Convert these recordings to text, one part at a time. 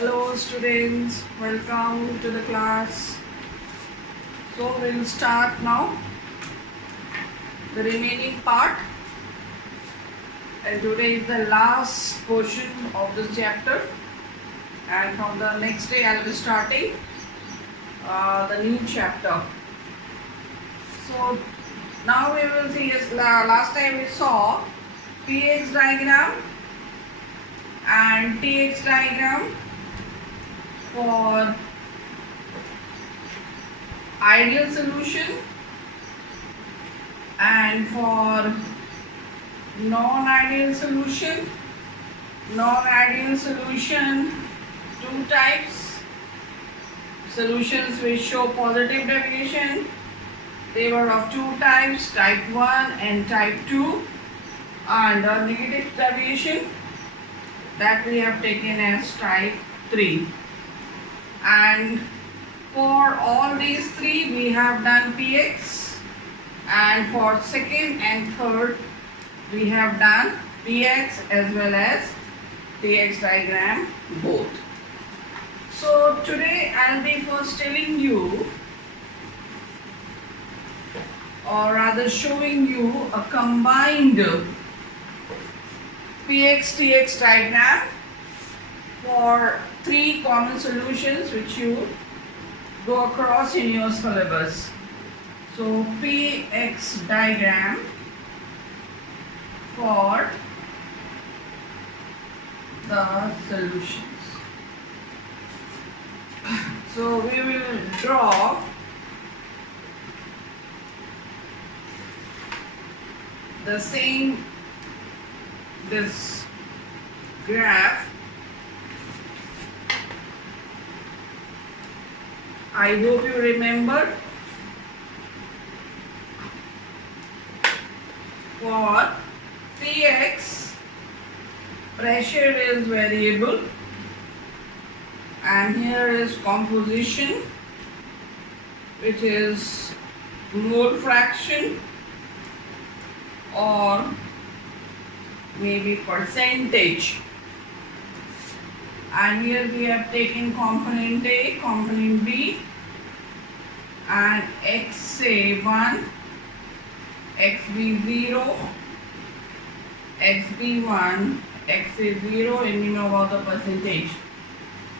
Hello students, welcome to the class. So we will start now the remaining part, and today is the last portion of this chapter, and from the next day I will be starting the new chapter. So now we will see, as last time we saw px diagram and tx diagram for ideal solution and for non-ideal solution. Non-ideal solution, two types: solutions which show positive deviation. They were of two types, type 1 and type 2, and the negative deviation that we have taken as type 3. And for all these three we have done px, and for second and third we have done px as well as tx diagram both. So today I'll be first telling you, or rather showing you, a combined px tx diagram for three common solutions which you go across in your syllabus. So px diagram for the solutions. So we will draw this graph. I hope you remember. For px, pressure is variable, and here is composition, which is mole fraction or maybe percentage. And here we have taken component A, component B, and XA1, XB0, XB1, XA0, and you know about the percentage.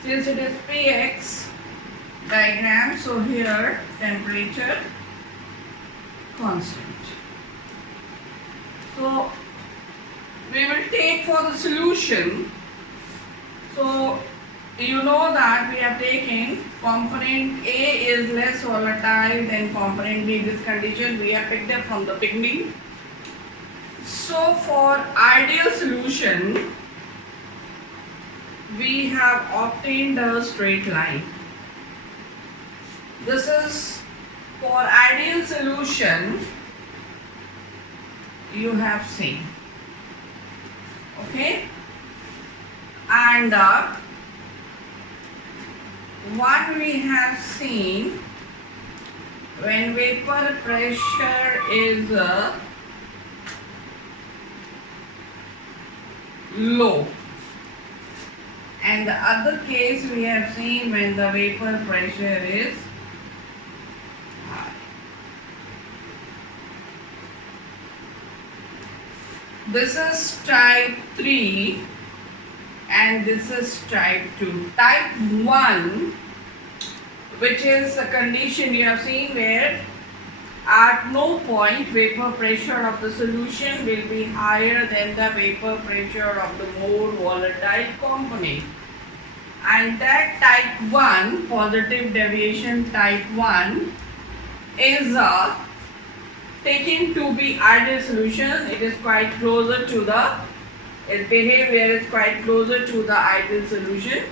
Since it is px diagram, so here temperature constant. So we will take for the solution. So you know that we have taken component A is less volatile than component B. This condition we have picked up from the beginning. So for ideal solution, we have obtained a straight line. This is for ideal solution you have seen. Okay? And what we have seen, when vapor pressure is low, and the other case we have seen when the vapor pressure is high. This is type 3 and this is type 2. Type 1, which is the condition you have seen where at no point vapor pressure of the solution will be higher than the vapor pressure of the more volatile component. And that type 1, positive deviation type 1, is taken to be ideal solution. It is quite closer to its behavior is quite closer to the ideal solution.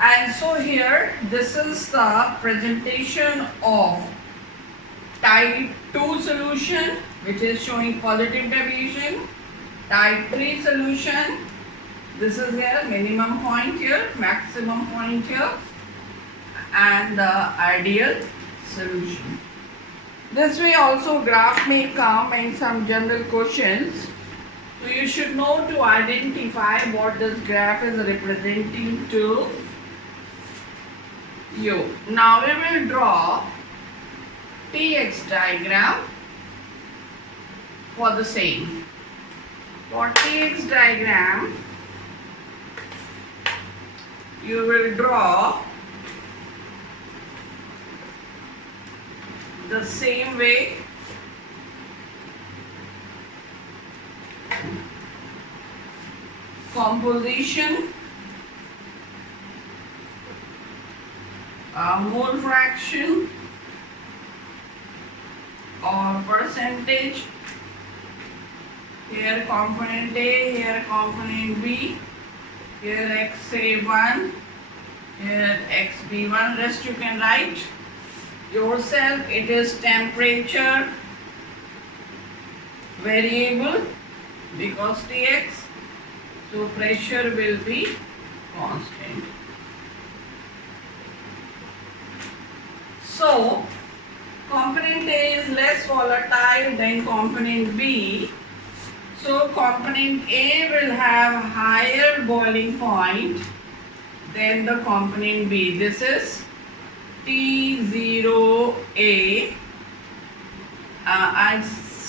And so here this is the presentation of type 2 solution, which is showing positive deviation. Type 3 solution, this is here minimum point here, maximum point here, and the ideal solution. This way also graph may come in some general questions. So you should know to identify what this graph is representing to you. Now we will draw Tx diagram for the same. For Tx diagram, you will draw the same way. Composition, mole fraction or percentage. Here component A, here component B, here XA1, here XB1. Rest you can write yourself. It is temperature variable because Tx, so pressure will be constant. So component A is less volatile than component B. So component A will have higher boiling point than the component B. This is T0A. I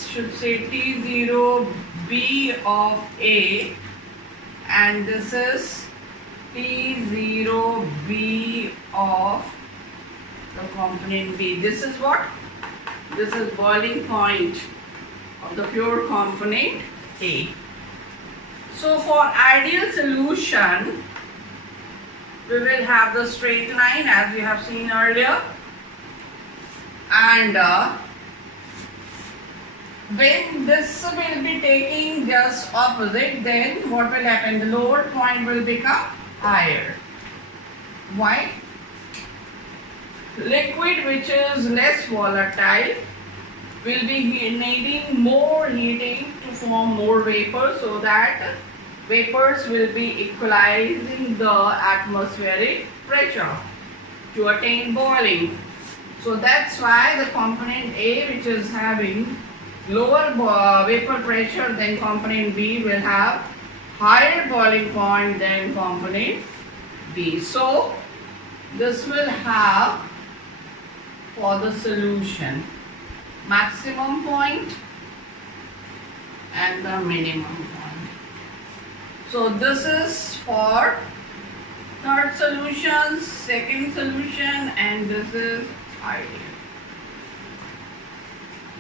should say T0B of A, and this is T0B of the component B. This is what? This is boiling point of the pure component A. So for ideal solution, we will have the straight line as we have seen earlier, and when this will be taking just opposite, then what will happen? The lower point will become higher. Why? Liquid which is less volatile will be needing more heating to form more vapor, so that vapors will be equalizing the atmospheric pressure to attain boiling. So that's why the component A, which is having lower vapor pressure than component B, will have higher boiling point than component B. So this will have, for the solution, maximum point and the minimum point. So this is for third solution, second solution, and this is ideal.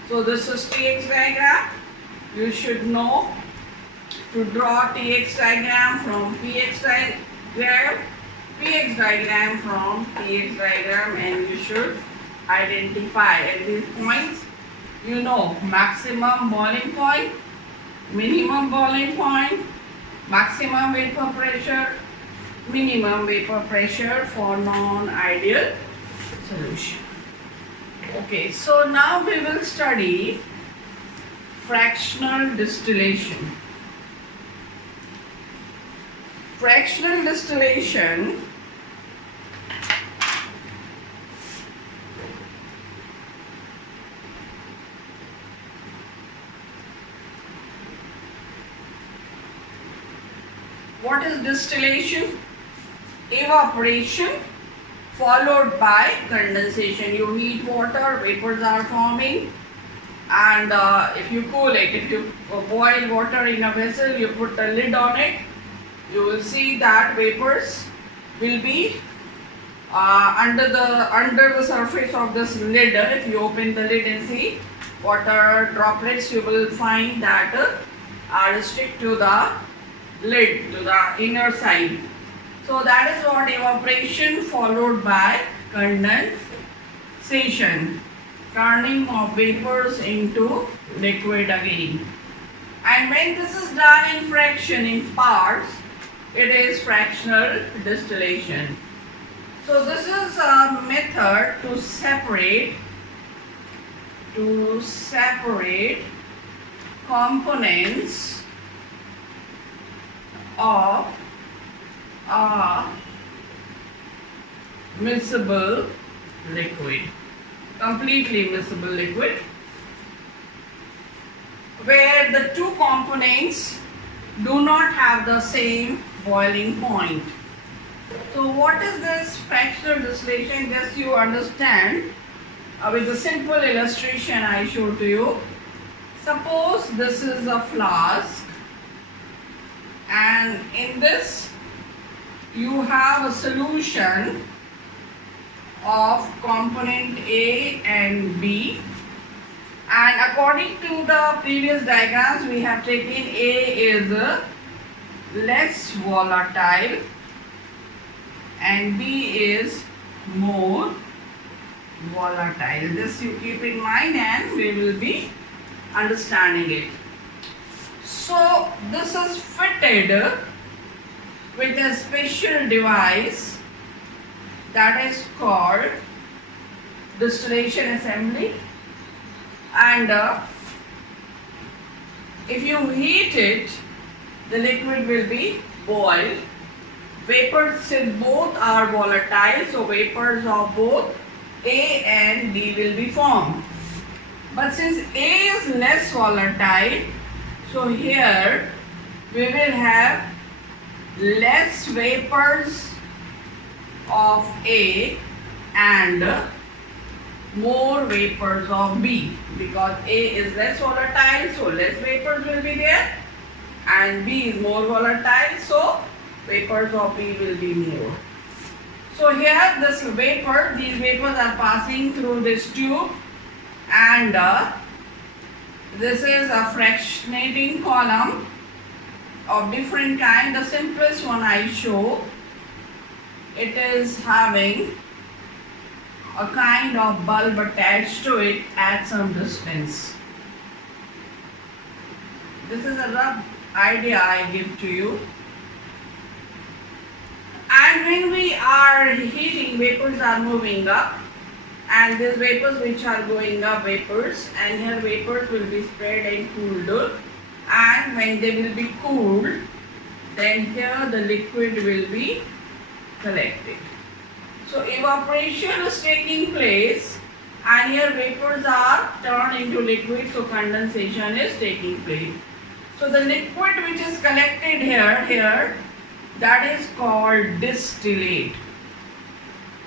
So this is Tx diagram. You should know to draw Tx diagram from Px diagram, Px diagram from Tx diagram, and you should identify at these points. You know maximum boiling point, minimum boiling point, maximum vapor pressure, minimum vapor pressure for non-ideal solution. Okay, so now we will study fractional distillation. Fractional distillation what is distillation? Evaporation followed by condensation. You heat water, vapors are forming, and if you cool it, if you boil water in a vessel, you put a lid on it, you will see that vapors will be under the surface of this lid. If you open the lid and see water droplets, you will find that are stick to the lid, to the inner side. So that is what evaporation followed by condensation, turning of vapors into liquid again. And when this is done in fraction, in parts, it is fractional distillation. So this is a method to separate components of a miscible liquid, completely miscible liquid. where the two components do not have the same boiling point. So what is this fractional distillation? Just you understand with a simple illustration I showed to you. Suppose this is a flask, and in this you have a solution of component A and B, and according to the previous diagrams we have taken A is less volatile and B is more volatile. This you keep in mind and we will be understanding it. So this is fitted with a special device that is called distillation assembly, and if you heat it, the liquid will be boiled. Vapors, since both are volatile, so vapors of both A and B will be formed. But since A is less volatile, so here we will have less vapors of A and more vapors of B, because A is less volatile, so less vapors will be there, and B is more volatile, so vapors of B will be more. So here this vapor, these vapors are passing through this tube, and this is a fractionating column of different kind. The simplest one I show, it is having a kind of bulb attached to it at some distance. This is a rough idea I give to you. And when we are heating, vapors are moving up, and these vapors which are going up, vapors, and here vapors will be spread and cooled, and when they will be cooled, then here the liquid will be collected. So evaporation is taking place, and here vapors are turned into liquid, so condensation is taking place. So the liquid which is collected here, that is called distillate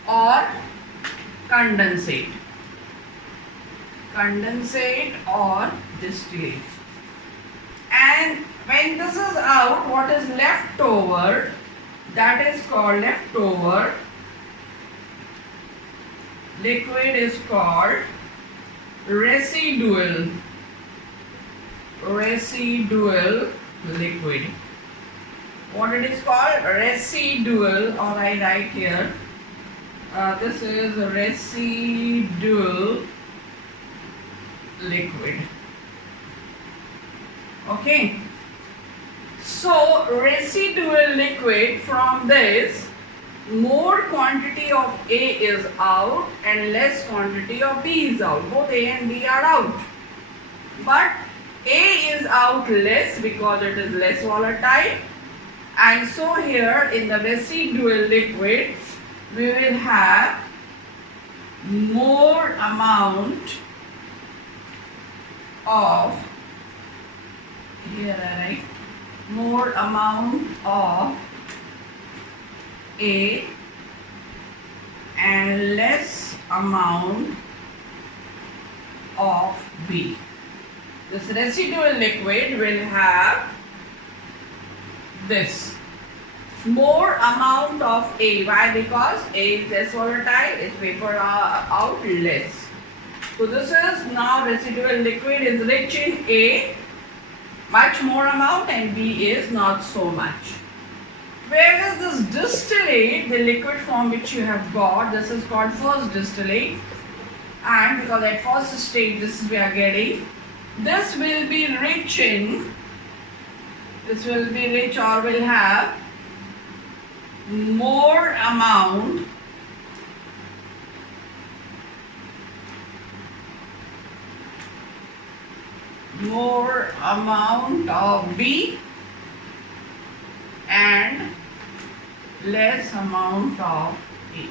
or condensate. Condensate or distillate. And when this is out, what is left over, that is called leftover liquid, is called residual liquid. What it is called? Residual, or I write here, this is residual liquid. Okay. So residual liquid, from this more quantity of A is out and less quantity of B is out. Both A and B are out. But A is out less because it is less volatile. And so here in the residual liquid, we will have more amount of, here I write, more amount of A and less amount of B. This residual liquid will have this more amount of A. Why? Because A is less volatile, its vapor are out less. So this is now residual liquid is rich in A, much more amount, and B is not so much. Whereas this distillate, the liquid form which you have got, this is called first distillate, and because at first stage this we are getting, this will be rich in, this will be rich or will have more amount of B and less amount of A.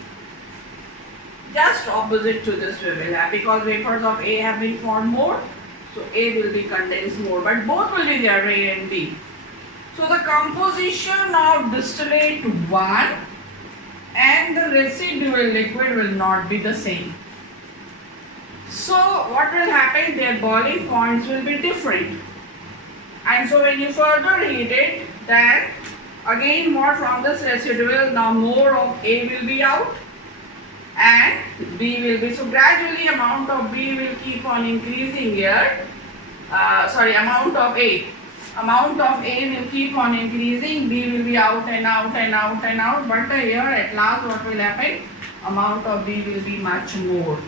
Just opposite to this we will have, because vapors of A have been formed more, So A will be condensed more, but both will be there, A and B. So the composition of distillate 1 and the residual liquid will not be the same. So what will happen? Their boiling points will be different. And so when you further heat it, then again more from this residual, now more of A will be out and B will be. So gradually amount of B will keep on increasing here. Amount of A. Amount of A will keep on increasing, B will be out and out and out and out, but here at last what will happen? Amount of B will be much more.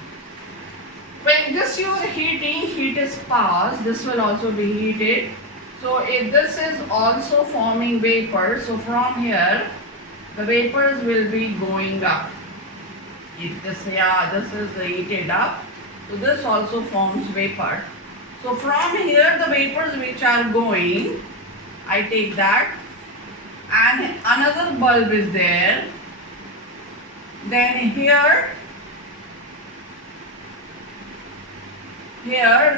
When this you are heating, heat is passed, this will also be heated. So if this is also forming vapor, so from here the vapors will be going up. If this is heated up, so this also forms vapor. So from here the vapors which are going, I take that, and another bulb is there. Then here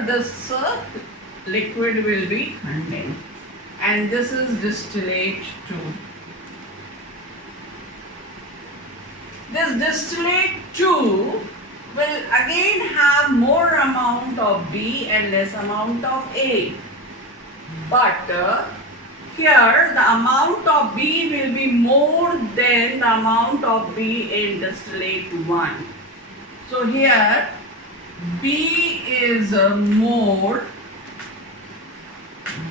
this liquid will be condensed, and this is distillate 2. This distillate 2 will again have more amount of B and less amount of A. But here the amount of B will be more than the amount of B in distillate 1. So here B is more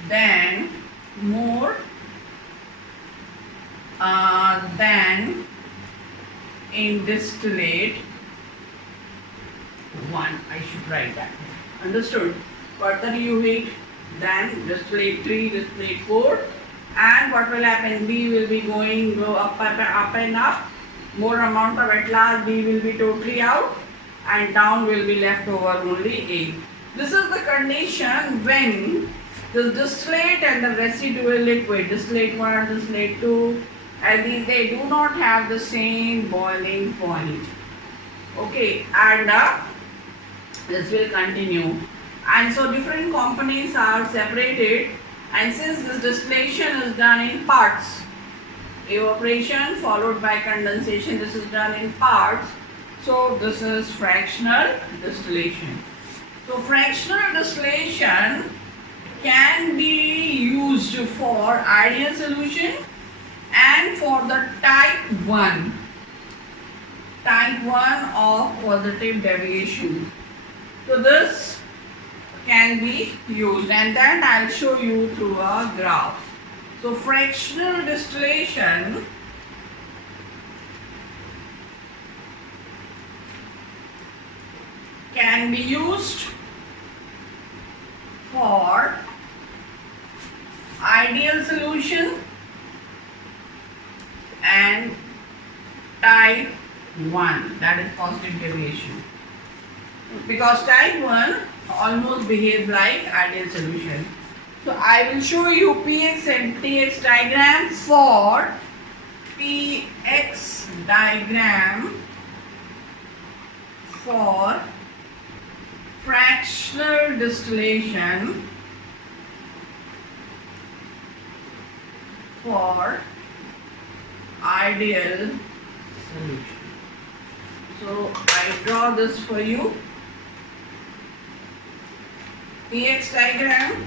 than in distillate 1. I should write that. Understood? Further you heat, then distillate 3, distillate 4, and what will happen? B will be go up and up. More amount of, at last B will be totally out, and down will be left over only A. This is the condition when the distillate and the residual liquid, distillate 1, distillate 2, and they do not have the same boiling point. Okay, and this will continue. And so different components are separated, and since this distillation is done in parts, evaporation followed by condensation, this is done in parts. So this is fractional distillation. So fractional distillation can be used for ideal solution and for the type 1 of positive deviation. So this can be used, and then I'll show you through a graph. So fractional distillation can be used for ideal solution and type 1, that is positive deviation, because type 1 almost behaves like ideal solution. So I will show you Px and Tx diagram for Px diagram for fractional distillation for ideal solution. So I draw this for you. Px diagram.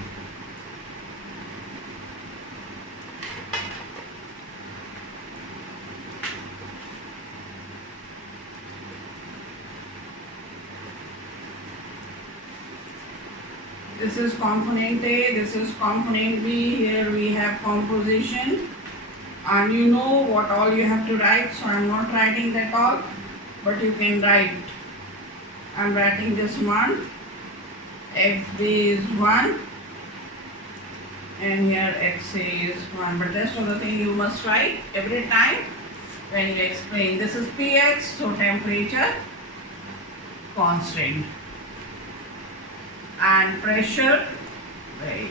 This is component A, this is component B. Here we have composition, and you know what all you have to write, so I am not writing that all, but you can write. I am writing this one. XB is 1 and here XA is 1, but rest of the thing you must write every time when you explain. This is Px, so temperature constant, and pressure, right.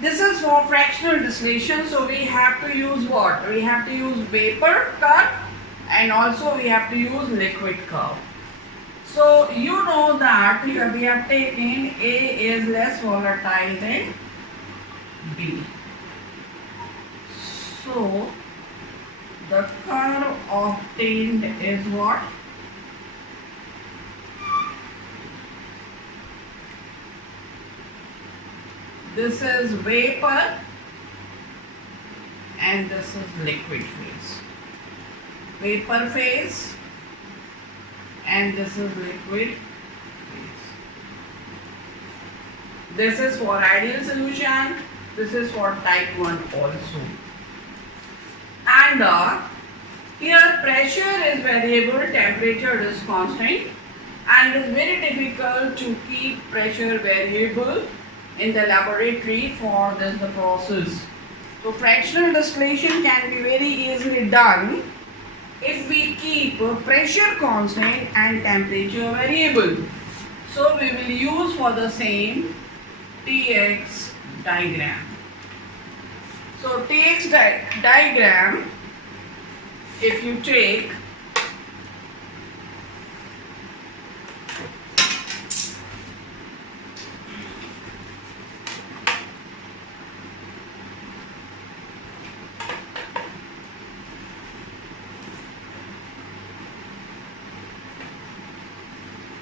This is for fractional distillation, so we have to use what? We have to use vapor curve, and also we have to use liquid curve. So you know that we have taken A is less volatile than B. So the curve obtained is what? This is vapor and this is liquid phase. Vapor phase and this is liquid phase. This is for ideal solution. This is for type 1 also. And here pressure is variable, temperature is constant, and it is very difficult to keep pressure variable in the laboratory for this the process. So fractional distillation can be very easily done if we keep pressure constant and temperature variable. So we will use for the same TX diagram. So TX diagram, if you take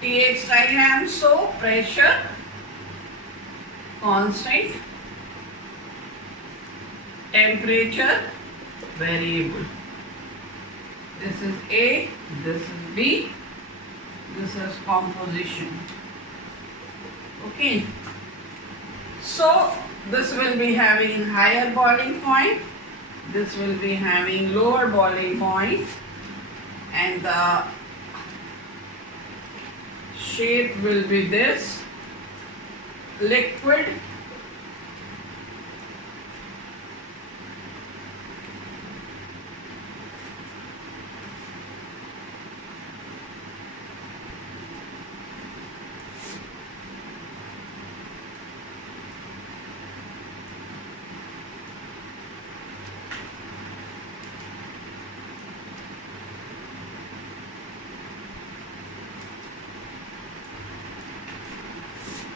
TX diagram, so pressure constant, temperature variable. This is A, this is B, this is composition. Okay. So this will be having higher boiling point, this will be having lower boiling point, and the shape will be this: liquid,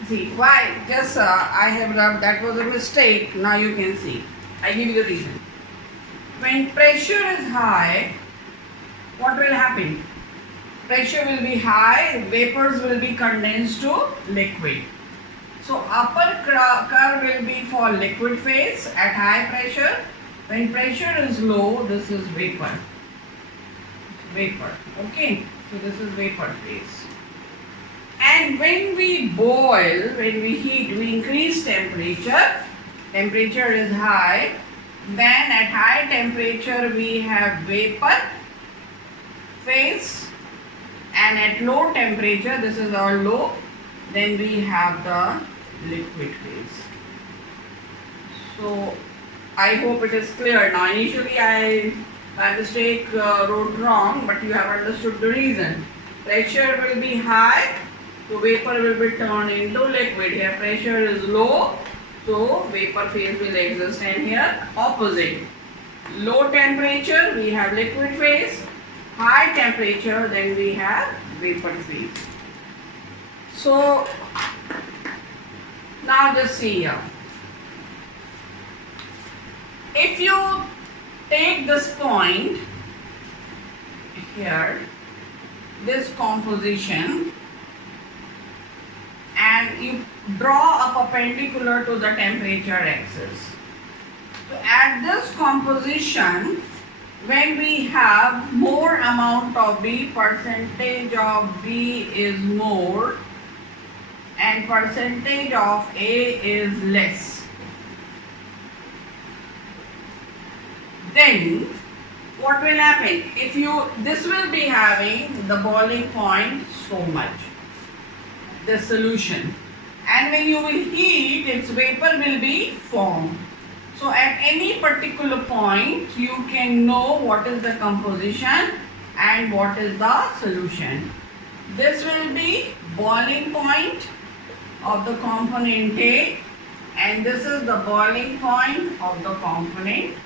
see why just I have rubbed, that was a mistake. Now you can see, I give you the reason. When pressure is high, what will happen? Pressure will be high, vapors will be condensed to liquid. So upper curve will be for liquid phase at high pressure. When pressure is low, this is vapor. Okay, so this is vapor phase. And when we boil, when we heat, we increase temperature. Temperature is high. Then at high temperature we have vapor phase, and at low temperature, this is our low, then we have the liquid phase. So I hope it is clear. Now initially I by mistake wrote wrong, but you have understood the reason. Pressure will be high, so vapor will be turned into liquid. Here pressure is low, so vapor phase will exist, and here opposite. Low temperature we have liquid phase, high temperature then we have vapor phase. So now just see here. If you take this point here, this composition, and you draw a perpendicular to the temperature axis. So at this composition, when we have more amount of B, percentage of B is more and percentage of A is less, then what will happen? If you, this will be having the boiling point so much, the solution, and when you will heat, its vapor will be formed. So at any particular point you can know what is the composition and what is the solution. This will be boiling point of the component A, and this is the boiling point of the component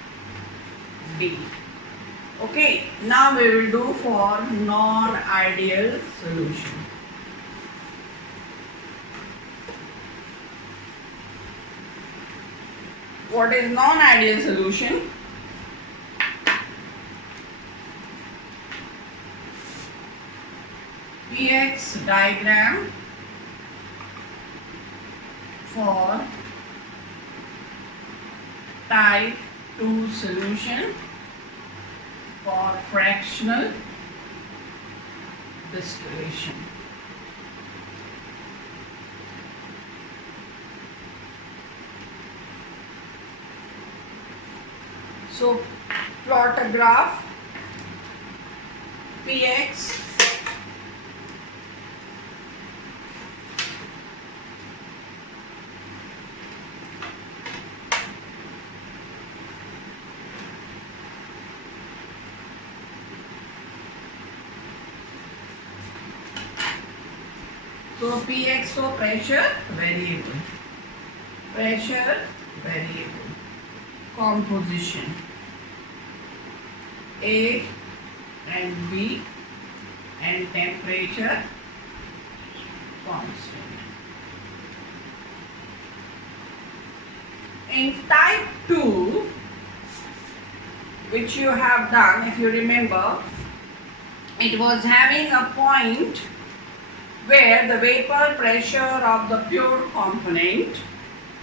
B. Okay, now we will do for non-ideal solution. What is non-ideal solution? Px diagram for type 2 solution for fractional distillation. So plot a graph Px so Px so pressure variable, composition A and B and temperature constant. In type 2, which you have done, if you remember, it was having a point where the vapor pressure of the pure component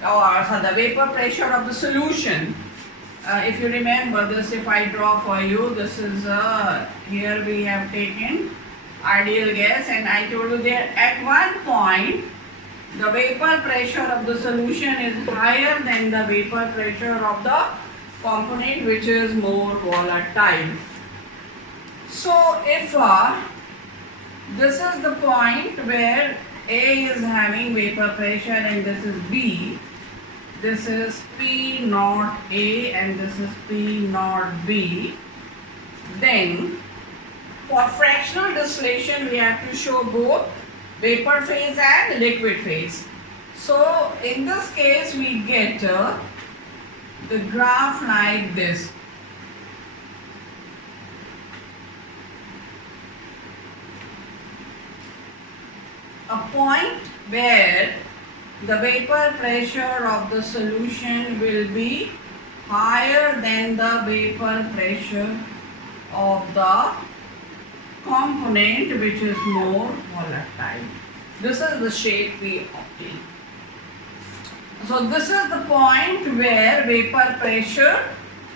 or the vapor pressure of the solution, if you remember this, if I draw for you, this is here we have taken ideal gas, and I told you that at one point the vapor pressure of the solution is higher than the vapor pressure of the component which is more volatile. So if this is the point where A is having vapor pressure and this is B, this is P naught A and this is P naught B, then for fractional distillation we have to show both vapor phase and liquid phase. So in this case we get the graph like this. A point where the vapor pressure of the solution will be higher than the vapor pressure of the component which is more volatile. This is the shape we obtain. So this is the point where vapor pressure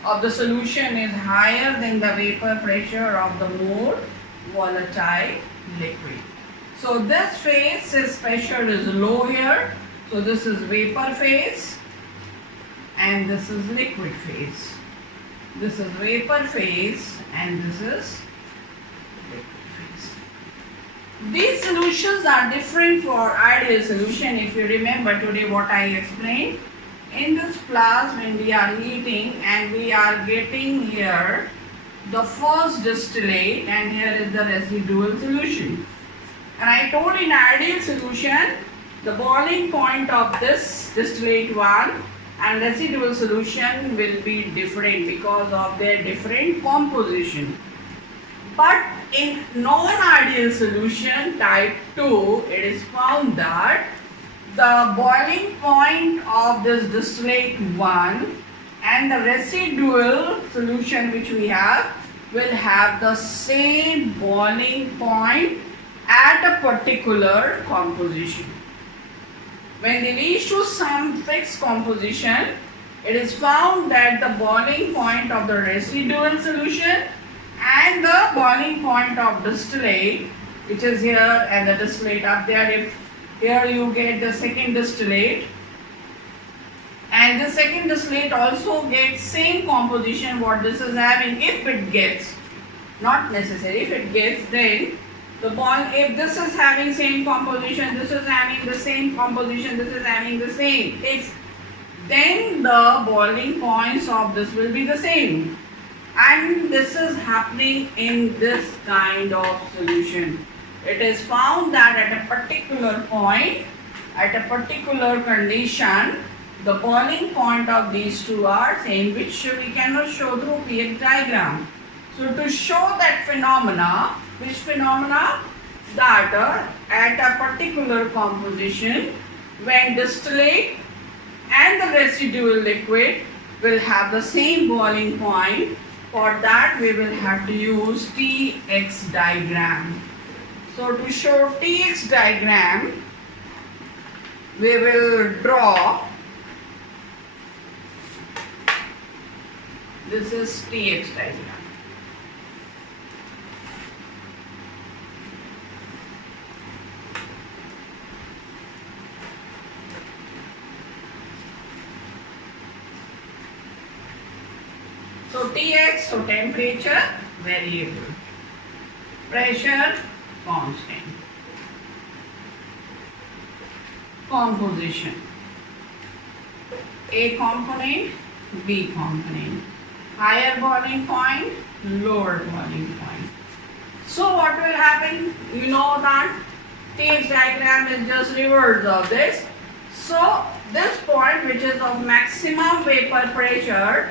of the solution is higher than the vapor pressure of the more volatile liquid. So this phase, this pressure is low here. So this is vapor phase and this is liquid phase. This is vapor phase and this is liquid phase. These solutions are different for ideal solution. If you remember today what I explained, in this class when we are heating and we are getting here the first distillate and here is the residual solution. And I told in ideal solution, the boiling point of this distillate 1 and residual solution will be different because of their different composition. But in non-ideal solution type 2, it is found that the boiling point of this distillate 1 and the residual solution which we have will have the same boiling point at a particular composition. When they reach to some fixed composition, it is found that the boiling point of the residual solution and the boiling point of distillate, which is here and the distillate up there, if here you get the second distillate and the second distillate also gets same composition what this is having, if it gets, not necessary, if it gets, then the bond, if this is having same composition, this is having the same composition, this is having the same, if then the boiling points of this will be the same. And this is happening in this kind of solution. It is found that at a particular point, at a particular condition, the boiling point of these two are same, which we cannot show through pH diagram. So to show that phenomena, which phenomena? That at a particular composition, when distillate and the residual liquid will have the same boiling point. For that we will have to use Tx diagram. So to show Tx diagram, we will draw, this is Tx diagram. So Tx, so temperature variable, pressure constant, composition, A component, B component, higher boiling point, lower boiling point. So what will happen? You know that Tx diagram is just reverse of this. So this point, which is of maximum vapor pressure,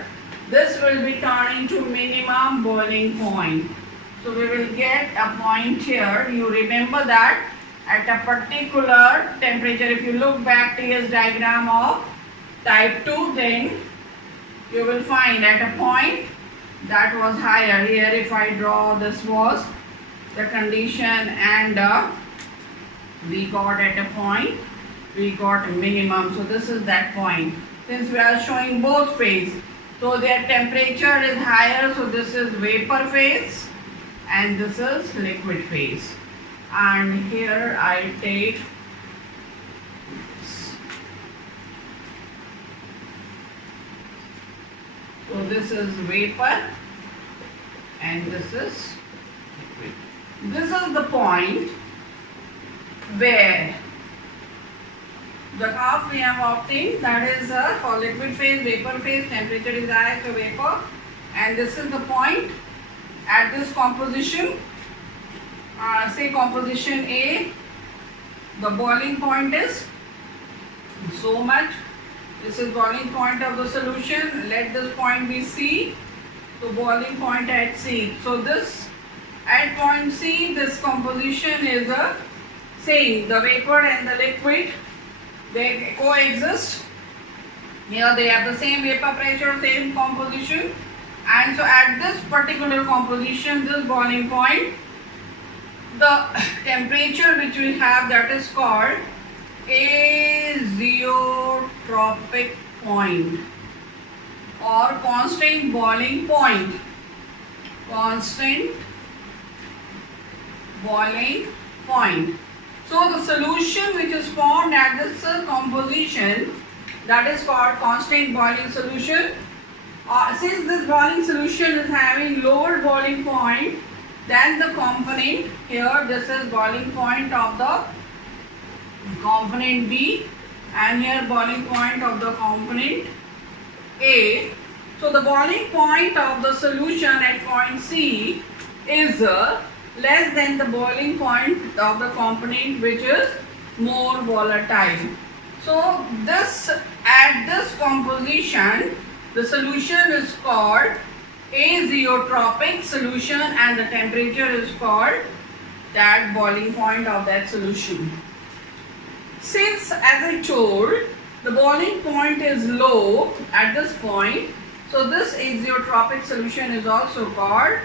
this will be turned into minimum boiling point. So we will get a point here. You remember that at a particular temperature, if you look back Tx diagram of type 2, then you will find at a point that was higher. Here if I draw, this was the condition, and we got at a point, we got a minimum. So this is that point. Since we are showing both phase, so their temperature is higher, so this is vapor phase and this is liquid phase. And here I take this. So this is vapor and this is liquid. This is the point where the graph we have obtained, that is for liquid phase, vapor phase, temperature is high, so vapor, and this is the point at this composition, say composition A, the boiling point is so much. This is boiling point of the solution. Let this point be C, so boiling point at C. So this at point C, this composition is same, the vapor and the liquid, they coexist. Here they have the same vapor pressure, same composition, and so at this particular composition, this boiling point, the temperature which we have, that is called azeotropic point or constant boiling point. Constant boiling point. So the solution which is formed at this composition, that is called constant boiling solution. Since this boiling solution is having lower boiling point than the component, here this is boiling point of the component B and here boiling point of the component A. So the boiling point of the solution at point C is less than the boiling point of the component which is more volatile. So this, at this composition, the solution is called azeotropic solution and the temperature is called that boiling point of that solution. Since, as I told, the boiling point is low at this point, so this azeotropic solution is also called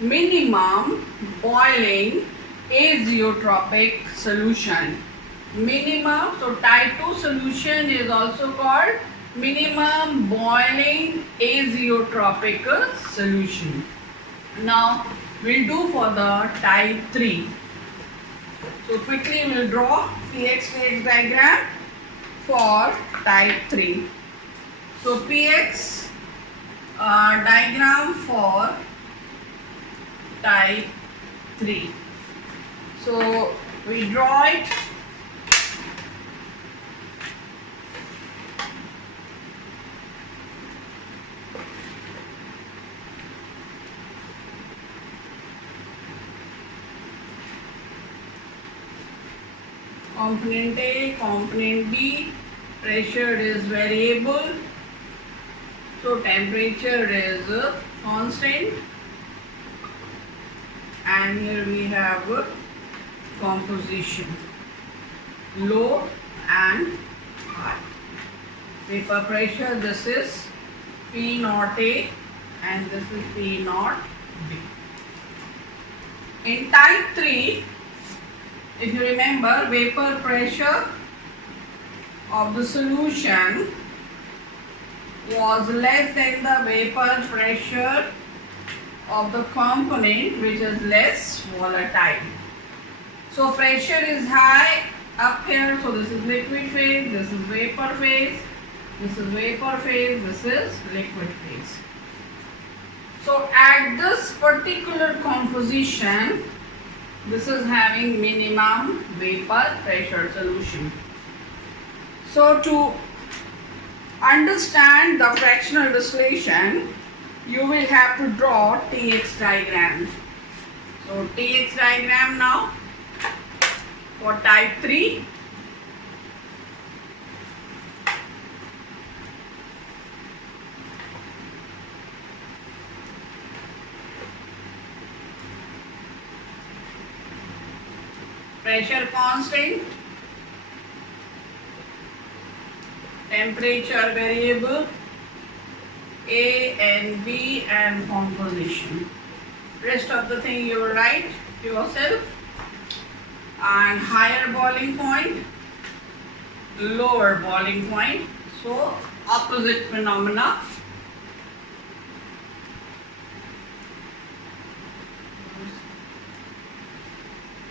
minimum boiling azeotropic solution. Minimum, so type 2 solution is also called minimum boiling azeotropic solution. Now we'll do for the type 3. So quickly we'll draw PX diagram for type 3. So PX diagram for type 3. So we draw it. Component A, component B, pressure is variable, so temperature is constant, and here we have composition, low and high. vapor pressure. This is P naught A and this is P naught B. In type 3, if you remember, vapor pressure of the solution was less than the vapor pressure of the component, which is less volatile. So pressure is high up here, so this is liquid phase, this is vapor phase, this is vapor phase, this is liquid phase. So at this particular composition, this is having minimum vapor pressure solution. So to understand the fractional distillation, you will have to draw TX diagram. So TX diagram now for type 3. Pressure constant, temperature variable, A and B, and composition. Rest of the thing you will write yourself. And higher boiling point, lower boiling point, so opposite phenomena.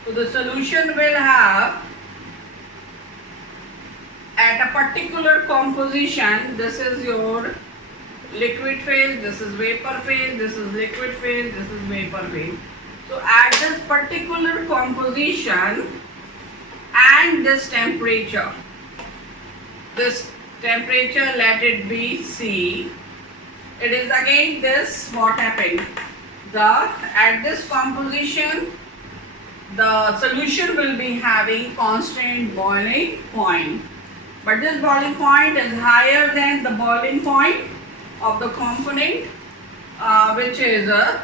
So the solution will have, at a particular composition, this is your liquid phase, this is vapor phase, this is liquid phase, this is vapor phase. So at this particular composition and this temperature let it be C, it is again this, what happened, at this composition the solution will be having constant boiling point, but this boiling point is higher than the boiling point of the component, which is a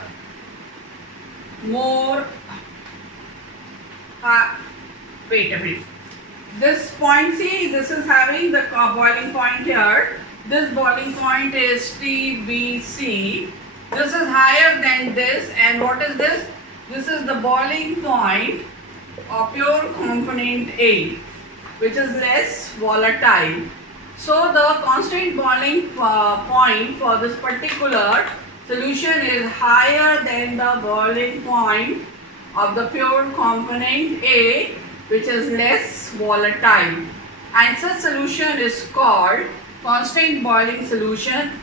more wait a minute. This point C, this is having the boiling point here. This boiling point is TBC. This is higher than this, and what is this? This is the boiling point of your component A, which is less volatile. So the constant boiling point for this particular solution is higher than the boiling point of the pure component A, which is less volatile, and such solution is called constant boiling solution.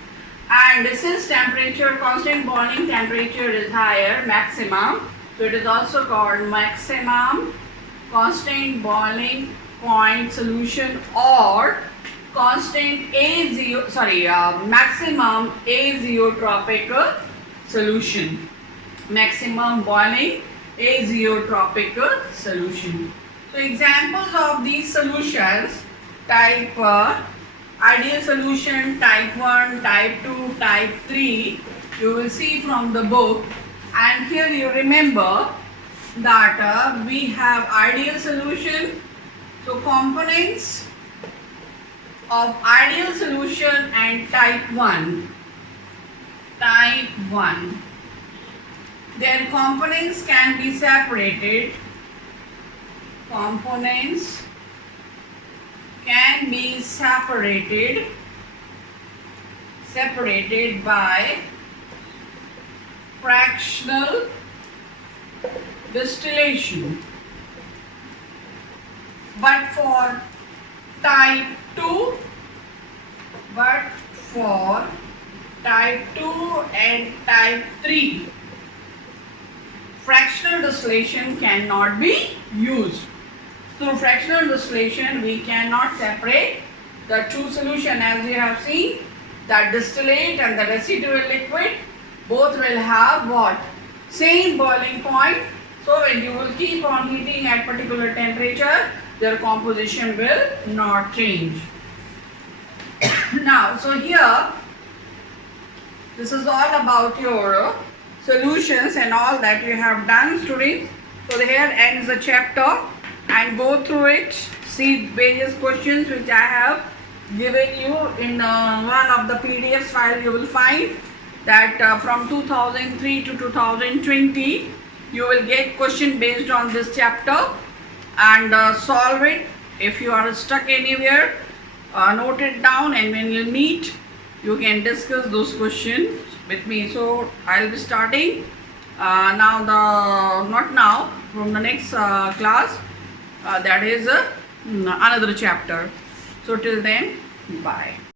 And since temperature, constant boiling temperature is higher, maximum, so it is also called maximum constant boiling point solution, or constant maximum azeotropic solution. Maximum boiling azeotropic solution. So examples of these solutions: type ideal solution, type 1, type 2, type 3, you will see from the book. And here you remember that we have ideal solution. So components of ideal solution and type 1. Their components can be separated. Components can be separated by fractional distillation. But for type 2 and type 3, fractional distillation cannot be used. Through fractional distillation, we cannot separate the two solutions. As you have seen, that distillate and the residual liquid, both will have what? Same boiling point. So when you will keep on heating at particular temperature, their composition will not change. Now, so here, this is all about your solutions and all that you have done, students. So here ends the chapter, and go through it, see various questions which I have given you in one of the PDFs file. You will find that from 2003 to 2020 you will get question based on this chapter and solve it. If you are stuck anywhere, note it down, and when you meet you can discuss those questions with me. So I'll be starting from the next class, that is another chapter. So till then, bye.